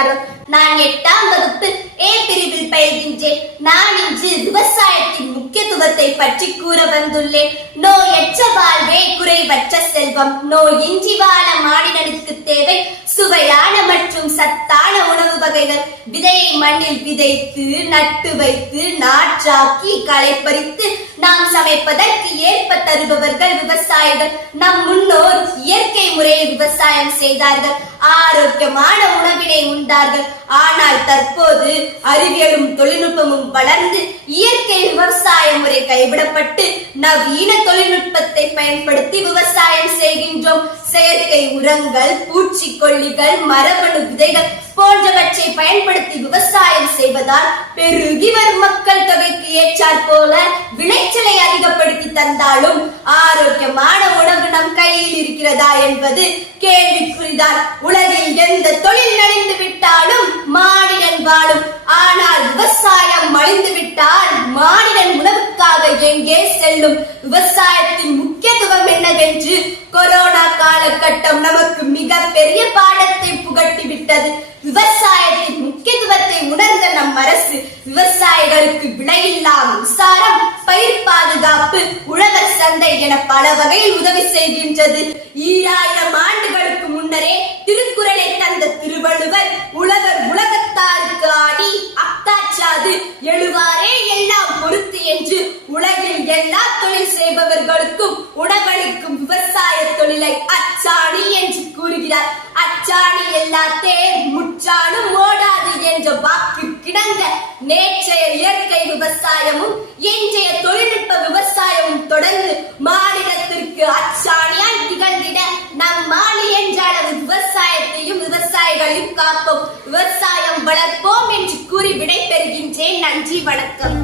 இருக்கிறார்கள். நான் 8ஆம் வகுப்பு ஏ பிரிவில் பயில்கின்றேன். நான் இன்று விவசாயத்தின் முக்கியத்துவத்தை பற்றி கூற வந்துள்ளேன். நோயற்ற வாழ்வே குறைவற்ற செல்வம். நோயின்றி வாழ மானிடனுக்கு தேவை சுவையான மற்றும் சத்தான உணவு வகைகள். விதையை மண்ணில் விதைத்து நட்டு வைத்து நாற்றாக்கி களை பறித்து நாம் சமைப்பதற்கு ஏற்ப தருபவர்கள் விவசாயிகள். நம் முன்னோர் இயற்கை முறையில் விவசாயம் செய்தார்கள், ஆரோக்கியமான உணவினை உண்டார்கள். ஆனால் தற்போது அறிவியலும் தொழில்நுட்பமும் வளர்ந்து இயற்கை விவசாய முறை கைவிடப்பட்டு நவீன தொழில்நுட்பத்தை பயன்படுத்தி விவசாயம் செய்கின்றோம். செயற்கை உரங்கள், பூச்சிக்கொல்லிகள், மரபணு விதைகள் போன்றவற்றை பயன்படுத்தி விவசாயம் செய்வதால் பெருகி வரும் மக்கள் தொகைக்கு ஏற்றாற் போல விளைச்சலை அதிகப்படுத்தி தந்தாலும் ஆரோக்கியமான உணவு நம் கையில் இருக்கிறதா என்பது கேள்விக்குறிதான். உலகில் எந்த தொழில் நலிந்து விட்டாலும் மானிடன் வாழும். ஆனால் விவசாயம் மலிந்து விட்டால் மானிடன் உணவுக்காக எங்கே செல்லும்? விவசாயத்தின் முக்கியத்துவம் என்னவென்று கொரோனா காலகட்டம் நமக்கு மிக பெரிய பாடத்தை புகட்டி விட்டது. விவசாயத்தின் முக்கியத்துவத்தை உணர்ந்த நம் அரசு விவசாயிகளுக்கு விலையில்லா மின்சாரம், பயிர் பாதுகாப்பு, உழவர் சந்தை என பல வகையில் உதவி செய்கின்றது. 2000 ஆண்டுகளுக்கு முன்னரே திருக்குறளை தந்த திருவள்ளுவர் உலகர் உலகத்தாருக்கு ஆடி அத்தாச்சாது எழுவாரே எல்லாம் பொறுத்து என்று உலகில் எல்லா தொழில் செய்பவர்களுக்கும் உணவளிக்கும் விவசாய தொழிலை அச்சாணி என்று கூறுகிறார். அச்சாணி எல்லாத்தே முச்சானும் ஓடாது என்ற வாக்கு கிடங்க நேற்றைய இயற்கை விவசாயமும் இன்றைய தொழில்நுட்ப விவசாயமும் தொடர்ந்து மாநிலத்திற்கு அச்சாணியாய் திகழ்ந்திட நம் மாநில என்ற அளவு விவசாயத்தையும் விவசாயிகளையும் காப்போம், விவசாயம் வளர்ப்போம் என்று கூறி விடை பெறுகின்றேன். நன்றி, வணக்கம்.